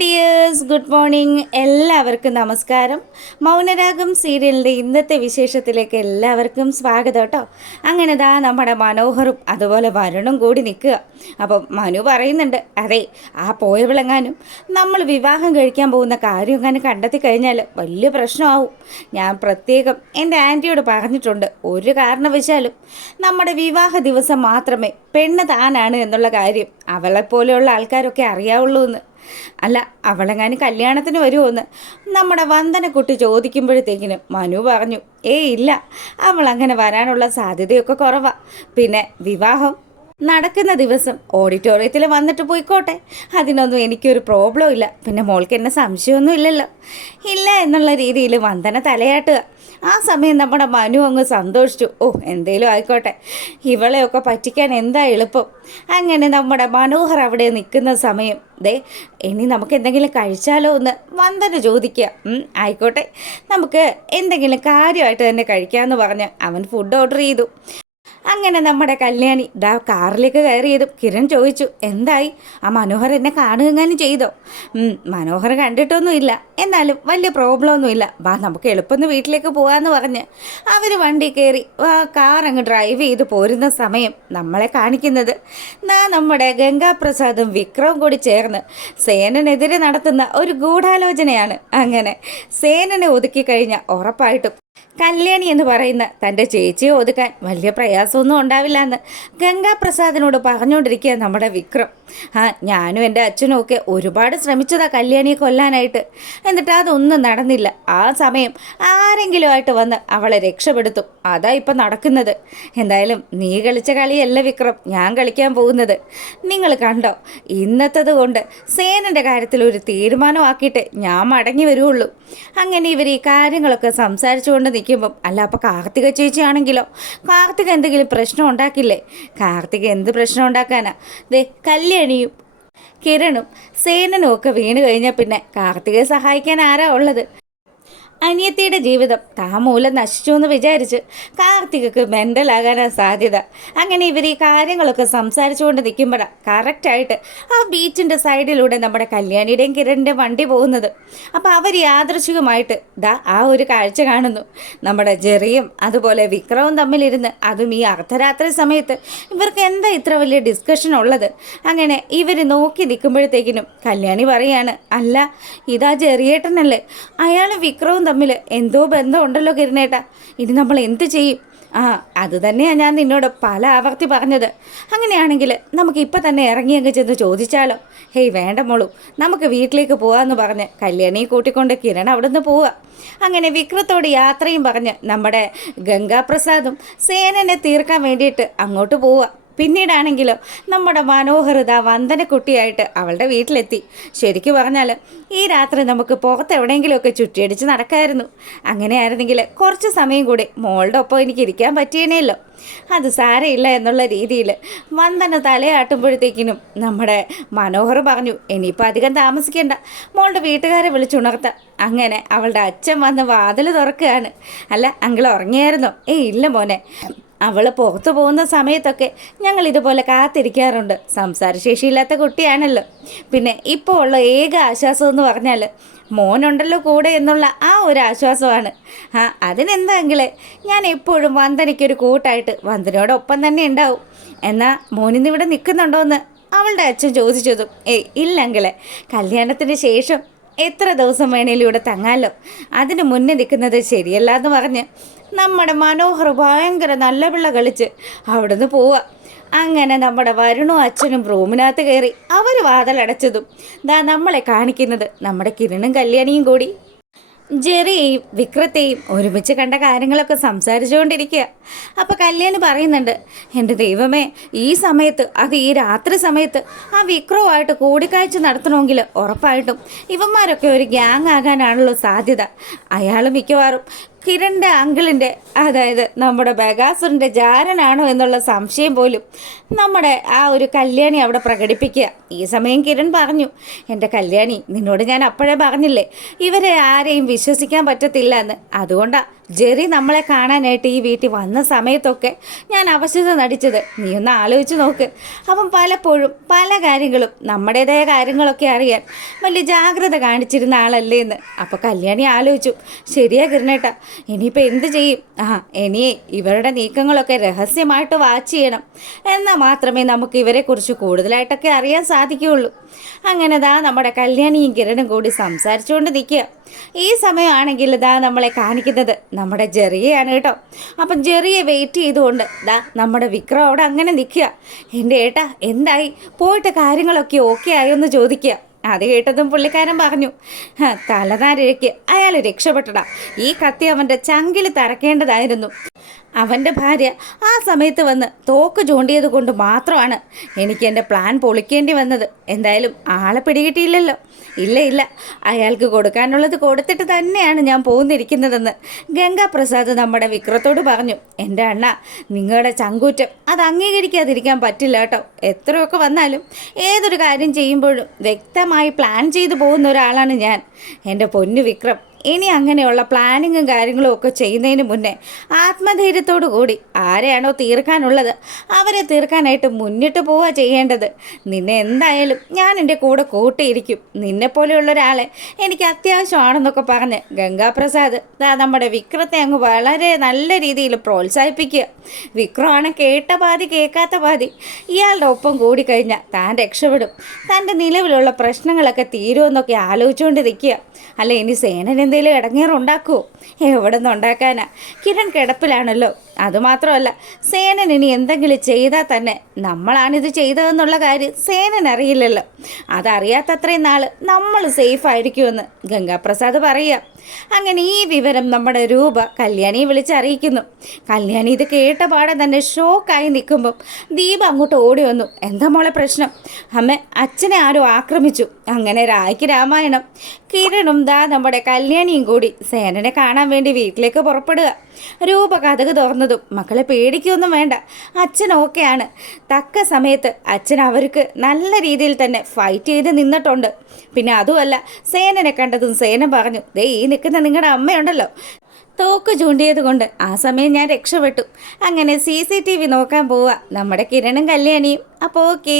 Dears good morning എല്ലാവർക്കും നമസ്കാരം. മൗനരാഗം സീരിയലിന്റെ ഇന്നത്തെ വിശേഷത്തിലേക്ക് എല്ലാവർക്കും സ്വാഗതം കേട്ടോ. അങ്ങനെ ദാ നമ്മുടെ മനോഹറും അതുപോലെ വരുണും കൂടി നിൽക്കുക. അപ്പം മനു പറയുന്നുണ്ട് അതെ ആ പോയ വിളങ്ങാനും നമ്മൾ വിവാഹം കഴിക്കാൻ പോകുന്ന കാര്യം അങ്ങനെ കണ്ടെത്തി കഴിഞ്ഞാൽ വലിയ പ്രശ്നമാവും. ഞാൻ പ്രത്യേകം എന്റെ ആന്റിയോട് പറഞ്ഞിട്ടുണ്ട് ഒരു കാരണവശാലും നമ്മുടെ വിവാഹ ദിവസം മാത്രമേ പെണ്ണ് താനാണ് എന്നുള്ള കാര്യം അവളെപ്പോലെയുള്ള ആൾക്കാരൊക്കെ അറിയാവുള്ളൂ എന്ന്. അല്ല അവളെങ്ങാനും കല്യാണത്തിന് വരുമോന്ന് നമ്മുടെ വന്ദനക്കുട്ടി ചോദിക്കുമ്പോഴത്തേക്കിനും മനു പറഞ്ഞു ഏയ് ഇല്ല അവൾ അങ്ങനെ വരാനുള്ള സാധ്യതയൊക്കെ കുറവാ. പിന്നെ വിവാഹം നടക്കുന്ന ദിവസം ഓഡിറ്റോറിയത്തിൽ വന്നിട്ട് പോയിക്കോട്ടെ. അതിനൊന്നും എനിക്കൊരു പ്രോബ്ലം ഇല്ല. പിന്നെ മോൾക്ക് എന്നെ സംശയമൊന്നും ഇല്ലല്ലോ. ഇല്ല എന്നുള്ള രീതിയിൽ വന്ദന തലയാട്ടുക. ആ സമയം നമ്മുടെ മനു അങ്ങ് സന്തോഷിച്ചു. ഓ എന്തേലും ആയിക്കോട്ടെ. ഇവളെയൊക്കെ പറ്റിക്കാൻ എന്താ എളുപ്പം? അങ്ങനെ നമ്മുടെ മനോഹർ അവിടെ നിൽക്കുന്ന സമയം. ദേ ഇനി നമുക്ക് എന്തെങ്കിലും കഴിച്ചാലോ എന്ന് വന്ദന ചോദിക്കുക. ആയിക്കോട്ടെ. നമുക്ക് എന്തെങ്കിലും കാര്യമായിട്ട് തന്നെ കഴിക്കാമെന്ന് പറഞ്ഞ് അവൻ ഫുഡ് ഓർഡർ ചെയ്തു. അങ്ങനെ നമ്മുടെ കല്യാണി ദാ കാറിലേക്ക് കയറിയതും കിരൺ ചോദിച്ചു എന്തായി? ആ മനോഹർ എന്നെ കാണുകങ്ങാനും ചെയ്തോ? മനോഹർ കണ്ടിട്ടൊന്നുമില്ല. എന്നാലും വലിയ പ്രോബ്ലം ഒന്നുമില്ല വാ നമുക്ക് എളുപ്പമൊന്ന് വീട്ടിലേക്ക് പോകാമെന്ന് പറഞ്ഞ്. അവർ വണ്ടി കയറി കാർ അങ്ങ് ഡ്രൈവ് ചെയ്ത് പോരുന്ന സമയം നമ്മളെ കാണിക്കുന്നത്. നാ നമ്മുടെ ഗംഗാപ്രസാദും വിക്രവും കൂടി ചേർന്ന് സേനനെതിരെ നടത്തുന്ന ഒരു ഗൂഢാലോചനയാണ്. അങ്ങനെ സേനനെ ഒതുക്കി കഴിഞ്ഞാൽ ഉറപ്പായിട്ടും കല്യാണി എന്ന് പറയുന്ന തന്റെ ചേച്ചിയെ ഒതുക്കാൻ വലിയ പ്രയാസമൊന്നും ഉണ്ടാവില്ല എന്ന് ഗംഗാപ്രസാദിനോട് പറഞ്ഞുകൊണ്ടിരിക്കുക നമ്മുടെ വിക്രം. ആ ഞാനും എന്റെ അച്ഛനും ഒക്കെ ഒരുപാട് ശ്രമിച്ചതാ കല്യാണിയെ കൊല്ലാനായിട്ട്. എന്നിട്ട് അതൊന്നും നടന്നില്ല. ആ സമയം ആരെങ്കിലും ആയിട്ട് വന്ന് അവളെ രക്ഷപ്പെടുത്തും. അതാ ഇപ്പം നടക്കുന്നത്. എന്തായാലും നീ കളിച്ച കളിയല്ല വിക്രം. ഞാൻ കളിക്കാൻ പോകുന്നത്. നിങ്ങൾ കണ്ടോ? ഇന്നത്തത് കൊണ്ട് സേനന്റെ കാര്യത്തിൽ ഒരു തീരുമാനമാക്കിയിട്ട് ഞാൻ മടങ്ങി വരുള്ളൂ അങ്ങനെ ഇവർ ഈ കാര്യങ്ങളൊക്കെ സംസാരിച്ചുകൊണ്ട് നിൽക്കുമ്പം അല്ല അപ്പോൾ കാർത്തിക ചേച്ചിയാണെങ്കിലോ? കാർത്തിക എന്തെങ്കിലും പ്രശ്നം ഉണ്ടാക്കില്ലേ? കാർത്തിക എന്ത് പ്രശ്നം ഉണ്ടാക്കാനാ? ദേ കല്യാണിയും കിരണും സേനനും ഒക്കെ വീണ് കഴിഞ്ഞാൽ പിന്നെ കാർത്തികയെ സഹായിക്കാൻ ആരാ ഉള്ളത്? അനിയത്തിയുടെ ജീവിതം താൻ മൂലം നശിച്ചു എന്ന് വിചാരിച്ച് കാർത്തികക്ക് മെന്റലാകാനാണ് സാധ്യത. അങ്ങനെ ഇവർ ഈ കാര്യങ്ങളൊക്കെ സംസാരിച്ചുകൊണ്ട് നിൽക്കുമ്പോഴാണ് കറക്റ്റായിട്ട് ആ ബീച്ചിന്റെ സൈഡിലൂടെ നമ്മുടെ കല്യാണിയുടെയും കിരണിന്റെ വണ്ടി പോകുന്നത്. അപ്പോൾ അവർ യാദൃശികമായിട്ട് ദാ ആ ഒരു കാഴ്ച കാണുന്നു. നമ്മുടെ ജെറിയും അതുപോലെ വിക്രവും തമ്മിലിരുന്ന് അതും ഈ അർദ്ധരാത്രി സമയത്ത് ഇവർക്ക് എന്താ ഇത്ര വലിയ ഡിസ്കഷൻ ഉള്ളത്? അങ്ങനെ ഇവർ നോക്കി നിൽക്കുമ്പോഴത്തേക്കിനും കല്യാണി പറയാണ് അല്ല ഇതാ ജെറിയേട്ടനല്ലേ? അയാൾ വിക്രവും തമ്മിൽ എന്തോ ബന്ധമുണ്ടല്ലോ കിരണേട്ട ഇനി നമ്മൾ എന്ത് ചെയ്യും? ആ അത് തന്നെയാണ് ഞാൻ നിന്നോട് പല ആവർത്തി പറഞ്ഞത്. അങ്ങനെയാണെങ്കിൽ നമുക്ക് ഇപ്പം തന്നെ ഇറങ്ങി അങ്ങ് ചെന്ന് ചോദിച്ചാലോ? ഹേയ് വേണ്ട മോളൂ നമുക്ക് വീട്ടിലേക്ക് പോകാമെന്ന് പറഞ്ഞ് കല്യാണിയെ കൂട്ടിക്കൊണ്ട് കിരൺ അവിടെ നിന്ന് പോവുക അങ്ങനെ വിക്രത്തോട് യാത്രയും പറഞ്ഞ് നമ്മുടെ ഗംഗാപ്രസാദും സേനനെ തീർക്കാൻ വേണ്ടിയിട്ട് അങ്ങോട്ട് പോവുക പിന്നീടാണെങ്കിലോ നമ്മുടെ മനോഹരിത വന്ദനക്കുട്ടിയായിട്ട് അവളുടെ വീട്ടിലെത്തി. ശരിക്കു പറഞ്ഞാൽ ഈ രാത്രി നമുക്ക് പുറത്ത് എവിടെയെങ്കിലുമൊക്കെ ചുറ്റിയടിച്ച് നടക്കായിരുന്നു. അങ്ങനെയായിരുന്നെങ്കിൽ കുറച്ച് സമയം കൂടി മോളുടെ ഒപ്പം എനിക്ക് ഇരിക്കാൻ പറ്റിയേനേല്ലോ അത് സാരയില്ല എന്നുള്ള രീതിയിൽ വന്ദന തലയാട്ടുമ്പോഴത്തേക്കിനും നമ്മുടെ മനോഹർ പറഞ്ഞു ഇനിയിപ്പോൾ അധികം താമസിക്കേണ്ട. മോളുടെ വീട്ടുകാരെ വിളിച്ചുണർത്ത. അങ്ങനെ അവളുടെ അച്ഛൻ വന്ന് വാതിൽ തുറക്കുകയാണ്. അല്ല അങ്കിൾ ഉറങ്ങിയായിരുന്നോ? ഏയ് ഇല്ല മോനെ. അവൾ പുറത്തു പോകുന്ന സമയത്തൊക്കെ ഞങ്ങൾ ഇതുപോലെ കാത്തിരിക്കാറുണ്ട്. സംസാരശേഷിയില്ലാത്ത കുട്ടിയാണല്ലോ. പിന്നെ ഇപ്പോൾ ഉള്ള ഏക ആശ്വാസം എന്ന് പറഞ്ഞാൽ മോനുണ്ടല്ലോ കൂടെ എന്നുള്ള ആ ഒരു ആശ്വാസമാണ്. ആ അതിനെന്താങ്കിലേ ഞാൻ എപ്പോഴും വന്ദനയ്ക്കൊരു കൂട്ടായിട്ട് വന്ദനയോടൊപ്പം തന്നെ ഉണ്ടാവും. എന്നാൽ മോനിന്ന് ഇവിടെ നിൽക്കുന്നുണ്ടോയെന്ന് അവളുടെ അച്ഛൻ ചോദിച്ചതും ഏയ് ഇല്ലെങ്കിലേ കല്യാണത്തിന് ശേഷം എത്ര ദിവസം വേണേലും ഇവിടെ തങ്ങാലോ? അതിന് മുന്നേ നിൽക്കുന്നത് ശരിയല്ല എന്ന് പറഞ്ഞ് നമ്മുടെ മനോഹർ ഭയങ്കര നല്ല പിള്ള കളിച്ച് അവിടുന്ന് പോവുക അങ്ങനെ നമ്മുടെ വരുണും അച്ഛനും റൂമിനകത്ത് കയറി അവർ വാതിലടച്ചതും ദാ നമ്മളെ കാണിക്കുന്നത് നമ്മുടെ കിരണും കല്യാണിയും കൂടി. ജെറിയെയും വിക്രത്തെയും ഒരുമിച്ച് കണ്ട കാര്യങ്ങളൊക്കെ സംസാരിച്ചുകൊണ്ടിരിക്കുക. അപ്പോൾ കല്യാണി പറയുന്നുണ്ട് എന്റെ ദൈവമേ ഈ സമയത്ത് അത് ഈ രാത്രി സമയത്ത് ആ വിക്രവുമായിട്ട് കൂടിക്കാഴ്ച നടത്തണമെങ്കിൽ ഉറപ്പായിട്ടും ഇവന്മാരൊക്കെ ഒരു ഗ്യാങ് ആകാനാണല്ലോ സാധ്യത. അയാൾ മിക്കവാറും കിരണിന്റെ അങ്കിളിന്റെ അതായത് നമ്മുടെ ബഗാസുറിന്റെ ജാരനാണോ എന്നുള്ള സംശയം പോലും നമ്മുടെ ആ ഒരു കല്യാണി അവിടെ പ്രകടിപ്പിക്കുക. ഈ സമയം കിരൺ പറഞ്ഞു എന്റെ കല്യാണി നിന്നോട് ഞാൻ അപ്പോഴേ പറഞ്ഞില്ലേ ഇവരെ ആരെയും വിശ്വസിക്കാൻ പറ്റത്തില്ല എന്ന്. അതുകൊണ്ടാണ് ജെറി നമ്മളെ കാണാനായിട്ട് ഈ വീട്ടിൽ വന്ന സമയത്തൊക്കെ ഞാൻ അവശത നടിച്ചത്. നീ ഒന്ന് ആലോചിച്ച് നോക്ക്. അപ്പം പലപ്പോഴും പല കാര്യങ്ങളും നമ്മുടേതായ കാര്യങ്ങളൊക്കെ അറിയാൻ വലിയ ജാഗ്രത കാണിച്ചിരുന്ന ആളല്ലേ എന്ന്. അപ്പോൾ കല്യാണി ആലോചിച്ചു. ശരിയാ കിരണേട്ട ഇനിയിപ്പോൾ എന്ത് ചെയ്യും? ആ ഇനിയെ ഇവരുടെ നീക്കങ്ങളൊക്കെ രഹസ്യമായിട്ട് വാച്ച് ചെയ്യണം. എന്നാൽ മാത്രമേ നമുക്ക് ഇവരെക്കുറിച്ച് കൂടുതലായിട്ടൊക്കെ അറിയാൻ സാധിക്കുകയുള്ളൂ. അങ്ങനെ ദാ നമ്മുടെ കല്യാണിയും കിരണും കൂടി സംസാരിച്ചുകൊണ്ട് നിൽക്കുക. ഈ സമയമാണെങ്കിൽ ദാ നമ്മളെ കാണിക്കുന്നത് നമ്മുടെ ജെറിയാണ് കേട്ടോ. അപ്പം ജെറിയെ വെയിറ്റ് ചെയ്തുകൊണ്ട് ദാ നമ്മുടെ വിക്രം അവിടെ അങ്ങനെ നിൽക്കുക. എന്റെ ഏട്ടാ എന്തായി? പോയിട്ട് കാര്യങ്ങളൊക്കെ ഓക്കെ ആയോ എന്ന് ചോദിക്കുക. അത് കേട്ടതും പുള്ളിക്കാരൻ പറഞ്ഞു. "ഹ, തലനാരിഴയ്ക്ക്. അയാൾ രക്ഷപ്പെട്ടടാ. ഈ കത്തി അവന്റെ ചങ്കിൽ തറക്കേണ്ടതായിരുന്നു. അവന്റെ ഭാര്യ ആ സമയത്ത് വന്ന് തോക്ക് ചൂണ്ടിയത് കൊണ്ട് മാത്രമാണ് എനിക്ക് എന്റെ പ്ലാൻ പൊളിക്കേണ്ടി വന്നത്. എന്തായാലും ആളെ പിടികിട്ടിയില്ലല്ലോ. ഇല്ല ഇല്ല. അയാൾക്ക് കൊടുക്കാനുള്ളത് കൊടുത്തിട്ട് തന്നെയാണ് ഞാൻ പോകുന്നിരിക്കുന്നതെന്ന് ഗംഗാപ്രസാദ് നമ്മുടെ വിക്രത്തോട് പറഞ്ഞു. എന്റെ അണ്ണ നിങ്ങളുടെ ചങ്കൂറ്റം അത് അംഗീകരിക്കാതിരിക്കാൻ പറ്റില്ല കേട്ടോ. എത്രയൊക്കെ വന്നാലും ഏതൊരു കാര്യം ചെയ്യുമ്പോഴും വ്യക്തമായി പ്ലാൻ ചെയ്തു പോകുന്ന ഒരാളാണ് ഞാൻ. എന്റെ പൊന്നു വിക്രം ഇനി അങ്ങനെയുള്ള പ്ലാനിങ്ങും കാര്യങ്ങളും ഒക്കെ ചെയ്യുന്നതിന് മുന്നേ ആത്മധൈര്യത്തോടു കൂടി ആരെയാണോ തീർക്കാനുള്ളത് അവരെ തീർക്കാനായിട്ട് മുന്നിട്ട് പോവുക ചെയ്യേണ്ടത്. നിന്നെ എന്തായാലും ഞാൻ എന്റെ കൂടെ കൂട്ടിയിരിക്കും. നിന്നെ പോലെയുള്ള ഒരാളെ എനിക്ക് അത്യാവശ്യമാണെന്നൊക്കെ പറഞ്ഞ് ഗംഗാപ്രസാദ് നമ്മുടെ വിക്രത്തെ അങ്ങ് വളരെ നല്ല രീതിയിൽ പ്രോത്സാഹിപ്പിക്കുക. വിക്രമാണ് കേട്ട പാതി കേൾക്കാത്ത പാതി ഇയാളുടെ ഒപ്പം കൂടിക്കഴിഞ്ഞാൽ താൻ രക്ഷപ്പെടും. തന്റെ നിലവിലുള്ള പ്രശ്നങ്ങളൊക്കെ തീരുമെന്നൊക്കെ ആലോചിച്ചുകൊണ്ട് നിൽക്കുക അല്ല ഇനി സേനൻ എന്തെങ്കിലും ഇടങ്ങേറുണ്ടാക്കുമോ എവിടെ നിന്ന് ഉണ്ടാക്കാനാ? കിരൺ കിടപ്പിലാണല്ലോ. അതുമാത്രമല്ല സേനൻ ഇനി എന്തെങ്കിലും ചെയ്താൽ തന്നെ നമ്മളാണിത് ചെയ്തതെന്നുള്ള കാര്യം സേനൻ അറിയില്ലല്ലോ. അതറിയാത്തത്രയും നാൾ നമ്മൾ സേഫ് ആയിരിക്കുമെന്ന് ഗംഗാപ്രസാദ് പറയുക അങ്ങനെ ഈ വിവരം നമ്മുടെ രൂപ കല്യാണിയെ വിളിച്ചറിയിക്കുന്നു. കല്യാണി ഇത് കേട്ട പാടെ തന്നെ ഷോക്കായി നിൽക്കുമ്പം ദീപ അങ്ങോട്ട് ഓടി വന്നു. എന്താ മോളെ പ്രശ്നം? അമ്മ അച്ഛനെ ആരും ആക്രമിച്ചു. അങ്ങനെ രായ്ക്ക് രാമായണം. കിരണും ദാ നമ്മുടെ കല്യാണിയും കൂടി സേനനെ കാണാൻ വേണ്ടി വീട്ടിലേക്ക് പുറപ്പെടുക. രൂപ കഥക് തുറന്നതും മക്കളെ പേടിക്കൊന്നും വേണ്ട. അച്ഛൻ ഓക്കെയാണ്. തക്ക സമയത്ത് അച്ഛൻ അവർക്ക് നല്ല രീതിയിൽ തന്നെ ഫൈറ്റ് ചെയ്ത് നിന്നിട്ടുണ്ട്. പിന്നെ അതുമല്ല സേനനെ കണ്ടതും സേന പറഞ്ഞു ദേ ഈ നിൽക്കുന്ന നിങ്ങളുടെ അമ്മയുണ്ടല്ലോ. തോക്ക് ചൂണ്ടിയത് കൊണ്ട് ആ സമയം ഞാൻ രക്ഷപ്പെട്ടു. അങ്ങനെ സി സി ടി വി നോക്കാൻ പോവുക നമ്മുടെ കിരണും കല്യാണിയും. അപ്പോൾ ഓക്കേ.